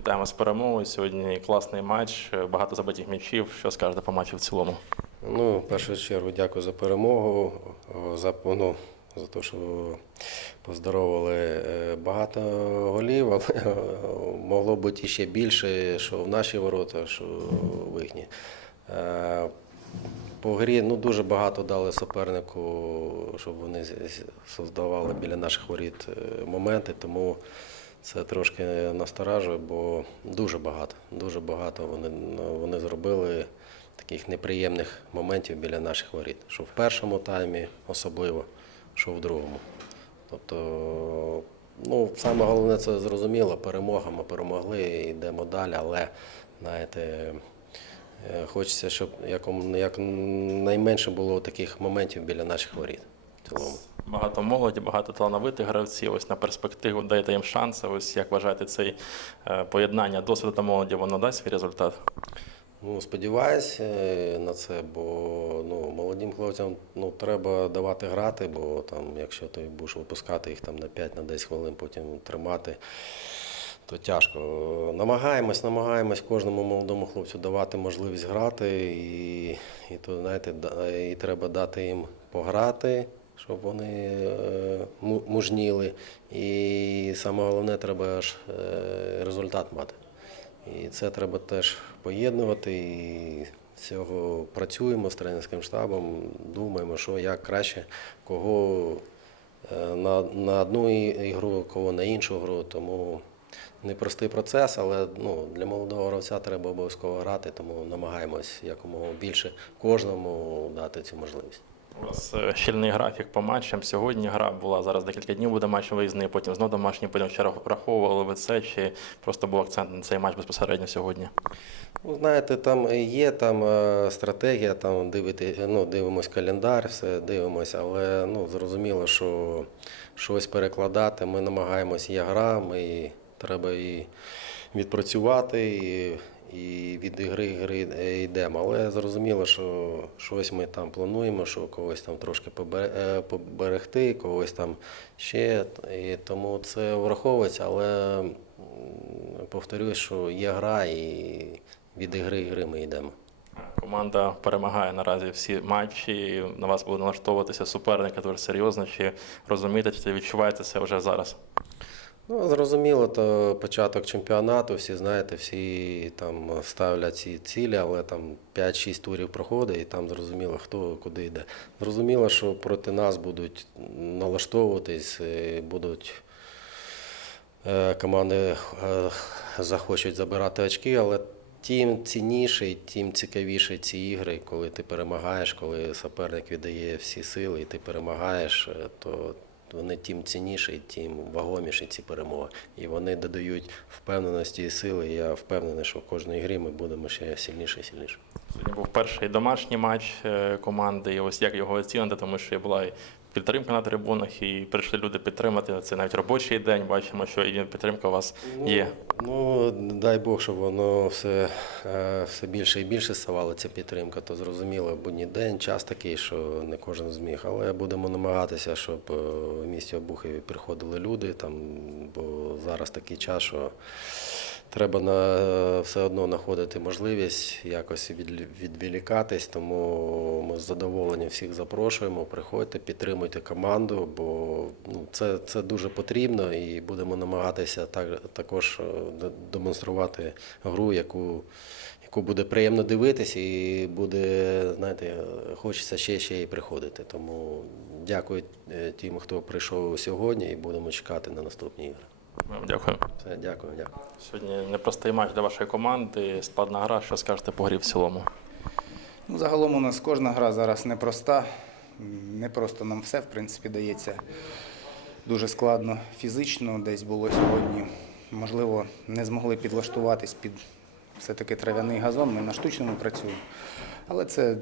Вітаємо з перемогою. Сьогодні класний матч, багато забитих м'ячів. Що скажете по матчу в цілому? Ну, в першу чергу дякую за перемогу, за, ну, за те, що поздоровили е, багато голів, але е, могло бути ще більше, що в наші ворота, що в їхні. Е, По грі ну, дуже багато дали супернику, щоб вони создавали біля наших воріт моменти, тому це трошки насторажує, бо дуже багато, дуже багато вони, вони зробили таких неприємних моментів біля наших воріт. Що в першому таймі особливо, що в другому. Тобто, ну, саме головне це зрозуміло, перемога, ми перемогли, йдемо далі, але знаєте, е, хочеться, щоб як найменше було таких моментів біля наших воріт цілому. Багато молоді, багато талановитих гравців. Ось на перспективу даєте їм шанси. Ось як вважаєте цей е, поєднання досвіду та молоді, воно дасть свій результат? Ну, сподіваюсь е, на це, бо ну, молодим хлопцям ну, треба давати грати, бо там, якщо ти будеш випускати їх там на 5 на 10 хвилин, потім тримати, то тяжко. Намагаємось, намагаємось кожному молодому хлопцю давати можливість грати, і, і то, знаєте, і треба дати їм пограти. Щоб вони е, му- мужніли. І саме головне, треба ж е, результат мати. І це треба теж поєднувати. І цього працюємо з тренерським штабом, думаємо, що як краще, кого е, на, на одну ігру, кого на іншу гру. Тому непростий процес, але ну, для молодого гравця треба обов'язково грати, тому намагаємось якомога більше кожному дати цю можливість. У вас е, щільний графік по матчам. Сьогодні гра була зараз декілька днів буде матч виїзний, потім знову домашній, потім вчора враховували ви це, чи просто був акцент на цей матч безпосередньо сьогодні? Ну, знаєте, там є там е, стратегія, там дивити, ну, дивимось календар, все дивимося, але ну, зрозуміло, що щось перекладати. Ми намагаємось, є гра, ми треба і відпрацювати, і, і від ігри гри е, йдемо. Але зрозуміло, що щось ми там плануємо, що когось там трошки е, поберегти, когось там ще. І тому це враховується, але м, повторюсь, що є гра і від ігри ігри ми йдемо. Команда перемагає наразі всі матчі. На вас буде налаштовуватися суперника дуже серйозно. Чи розумієте, чи відчуваєте це вже зараз? Ну, зрозуміло, то початок чемпіонату, всі знаєте, всі там ставлять ці цілі, але там 5-6 турів проходить, і там зрозуміло, хто куди йде. Зрозуміло, що проти нас будуть налаштовуватись, будуть е, команди е, захочуть забирати очки, але тим цінніше тим цікавіше ці ігри, коли ти перемагаєш, коли суперник віддає всі сили і ти перемагаєш, е, то вони тим цінніші, тим вагоміші ці перемоги. І вони додають впевненості і сили. І я впевнений, що в кожній грі ми будемо ще сильніше і сильніше. Сьогодні був перший домашній матч е, команди. І ось як його оціните, тому що була і підтримка на трибунах, і прийшли люди підтримати. Це навіть робочий день. Бачимо, що і підтримка у вас є. Ну, дай Бог, щоб воно все, е, все більше і більше ставало ця підтримка, то зрозуміло, будній день, час такий, що не кожен зміг. Але будемо намагатися, щоб е, в місті Обухові приходили люди, там, бо зараз такий час, що треба на, е, все одно знаходити можливість якось від, відволікатись, тому ми з задоволенням всіх запрошуємо. Приходьте, підтримуйте команду, бо ну, це, це дуже потрібно і будемо намагатися так, також е, демонструвати гру, яку, яку буде приємно дивитися і буде, знаєте, хочеться ще ще і приходити. Тому дякую е, тим, хто прийшов сьогодні, і будемо чекати на наступні ігри. Ми вам Дякую. Все, дякую, дякую. Сьогодні непростий матч для вашої команди, складна гра. Що скажете по грі в цілому? Ну, загалом у нас кожна гра зараз непроста. Не просто нам все, в принципі, дається дуже складно фізично. Десь було сьогодні. Можливо, не змогли підлаштуватись під все-таки трав'яний газон. Ми на штучному працюємо. Але це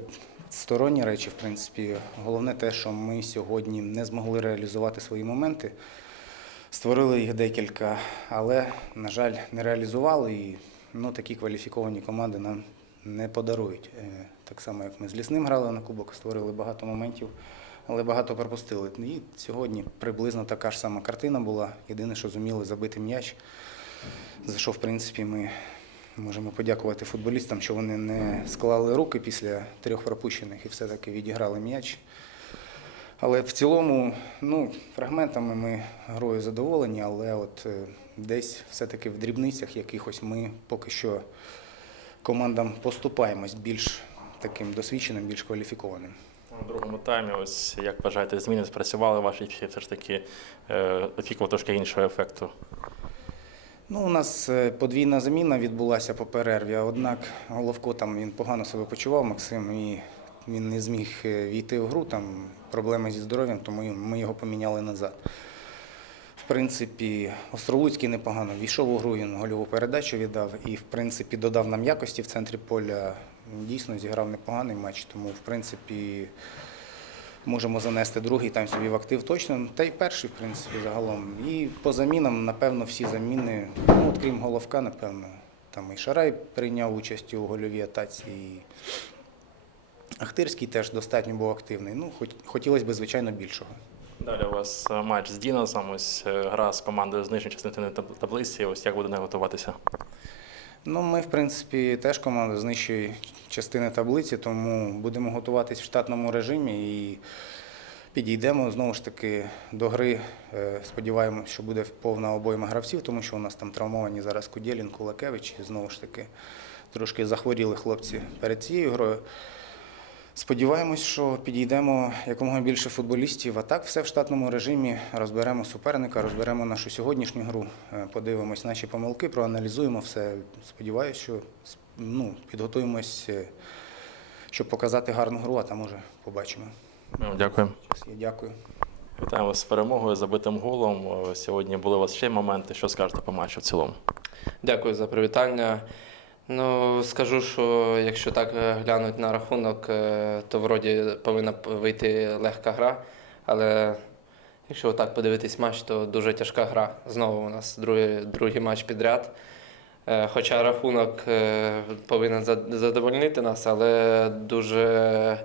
сторонні речі, в принципі. Головне те, що ми сьогодні не змогли реалізувати свої моменти. Створили їх декілька, але, на жаль, не реалізували. І ну, такі кваліфіковані команди нам не подарують. Е, Так само, як ми з лісним грали на кубок, створили багато моментів, але багато пропустили. І сьогодні приблизно така ж сама картина була. Єдине, що зуміли забити м'яч. За що, в принципі, ми можемо подякувати футболістам, що вони не склали руки після трьох пропущених і все-таки відіграли м'яч. Але в цілому, ну, фрагментами ми грою задоволені, але от е, десь все-таки в дрібницях якихось ми поки що командам поступаємось більш таким досвідченим, більш кваліфікованим. У другому таймі, ось як вважаєте, зміни спрацювали ваші чи все ж таки е, очікував трошки іншого ефекту? Ну, у нас е, подвійна заміна відбулася по перерві, однак Головко там він погано себе почував, Максим, і він не зміг війти в гру, там проблеми зі здоров'ям, тому ми його поміняли назад. В принципі, Остролуцький непогано війшов у гру, він гольову передачу віддав і, в принципі, додав нам якості в центрі поля. Дійсно зіграв непоганий матч, тому, в принципі, можемо занести другий тайм собі в актив точно. Та й перший, в принципі, загалом. І по замінам, напевно, всі заміни, ну, от крім головка, напевно, там і Шарай прийняв участь у гольовій атаці. І Ахтирський теж достатньо був активний. Ну, хотілося б, звичайно, більшого. Далі у вас е, матч з Діносом, ось е, гра з командою з нижньої частини таблиці. Ось як буде не готуватися? Ну, ми, в принципі, теж команда з нижчої частини таблиці, тому будемо готуватись в штатному режимі і підійдемо знову ж таки до гри. Е, Сподіваємося, що буде повна обойма гравців, тому що у нас там травмовані зараз Кудєлін, Кулакевич. І знову ж таки, трошки захворіли хлопці перед цією грою. Сподіваємось, що підійдемо якомога більше футболістів. А так все в штатному режимі. Розберемо суперника, розберемо нашу сьогоднішню гру, е, подивимось наші помилки, проаналізуємо все. Сподіваюся, що ну, підготуємось, е, щоб показати гарну гру, а там уже побачимо. Вам дякуємо. Дякую. Вітаємо вас з перемогою, забитим голом. Е, Сьогодні були у вас ще моменти. Що скажете по матчу в цілому? Дякую за привітання. Ну, скажу, що якщо так е, глянуть на рахунок, е, то вроді повинна вийти легка гра. Але якщо так подивитись матч, то дуже тяжка гра. Знову у нас другий, другий матч підряд. Е, Хоча рахунок повинен задовольнити нас, але дуже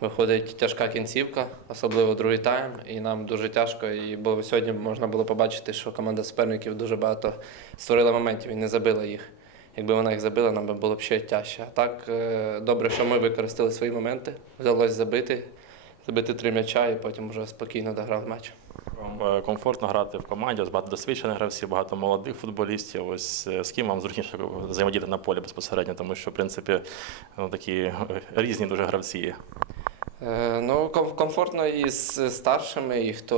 виходить тяжка кінцівка, особливо другий тайм, і нам дуже тяжко. І бо сьогодні можна було побачити, що команда суперників дуже багато створила моментів і не забила їх. Якби вона їх забила, нам би було б ще тяжче. А так е, добре, що ми використали свої моменти, вдалося забити, забити три м'яча і потім вже спокійно дограв матч. Вам е, комфортно грати в команді, ось багато досвідчених гравців, багато молодих футболістів. Ось е, з ким вам зручніше взаємодіяти на полі безпосередньо, тому що в принципі ну, такі різні дуже гравці є. Е, Ну, комфортно і з старшими, і хто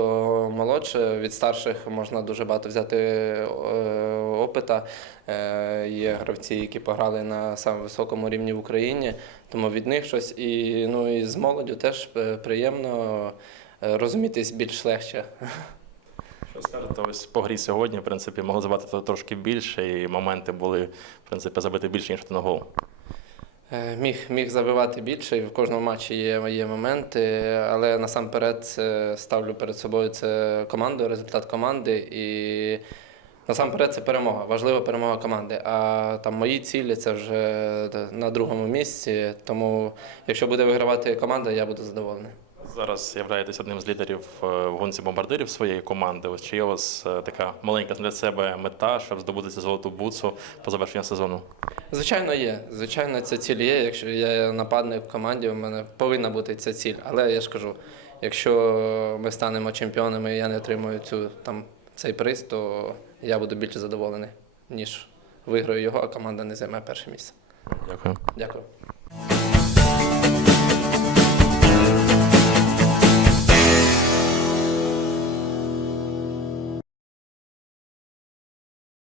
молодше. Від старших можна дуже багато взяти е, опита. Е, Є гравці, які пограли на самому високому рівні в Україні, тому від них щось. І, ну, і з молоддю теж приємно розумітись більш легше. Що скажете, ось по грі сьогодні, в принципі, могли забати трошки більше, і моменти були, в принципі, забити більше, ніж на гол. Е, Міг, міг забивати більше, і в кожному матчі є, є моменти, але насамперед е, ставлю перед собою це команду, результат команди. І насамперед це перемога, важлива перемога команди. А там мої цілі це вже на другому місці. Тому якщо буде вигравати команда, я буду задоволений. Зараз являєтесь одним з лідерів е, в гонці бомбардирів своєї команди. Ось чи є у вас е, така маленька для себе мета, щоб здобути цю золоту буцу по завершенню сезону? Звичайно, є. Звичайно, ця ціль є. Якщо я нападник в команді, у мене повинна бути ця ціль. Але я ж кажу, якщо ми станемо чемпіонами і я не отримую цю там цей приз, то я буду більш задоволений, ніж виграю його, а команда не займе перше місце. Дякую. Дякую.